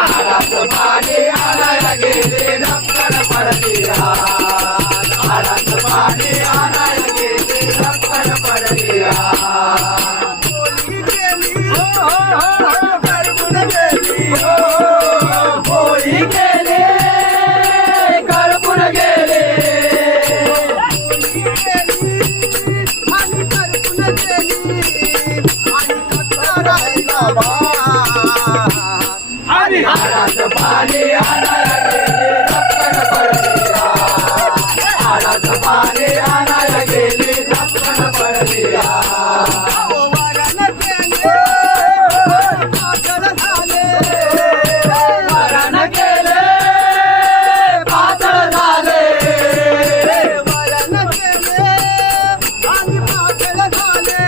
हाडाचं पाणी आणायला गेले धपकन पडलिया हाडाचं पाणी आणायला गेले धपकन पडलिया होळी गेली करपून गेली होळी गेले करपून गेले होळी गेली आणि करपून गेली आणि कसा राहिला बा आणि हाडाचं पाणी आणायला गेले धपकन पडलिया हाडाचं पाणी आणायला गेले धपकन पडलिया वारानं गेले पातळ झाले मरण गेले पातळ झाले वारानं गेले आणि पातळ झाले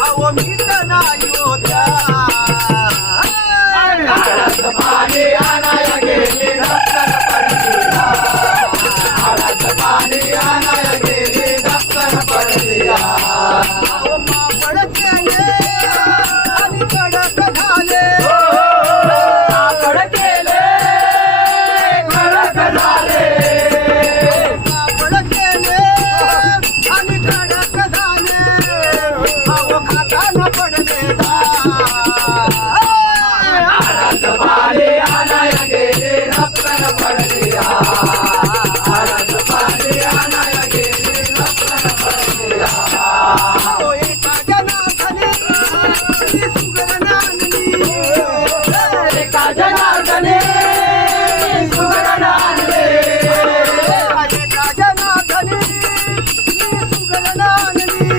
अहो मीठ नाही होत्या हाडाचं पाणी आणायला गेले धपकन पडलिया हाडाचं पाणी आणायला गेले धपकन पडलिया अहो पापड केले आणि कडक झाले पापड केले कडक झाले पापड केले आणि कडक झाले अहो खाताना पडले हाडाचं पाणी आणायला गेले धपकन पडलिया हाडाचं पाणी आणायला गेले धपकन पडलिया अहो एका जनार्दने सुगरण आणली एका जनार्दने सुगरण आणले एका जनार्दने सुगरण आणली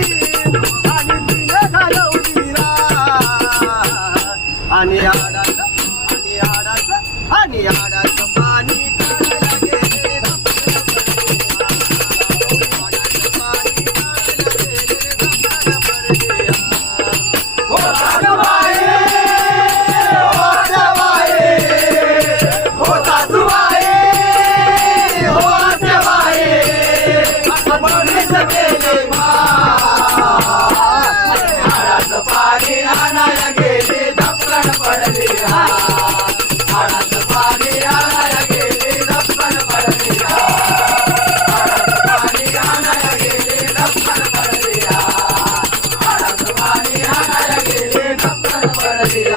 आणि तिने घालवली आणि आडाचं आणि आडाचं आणि आडाचं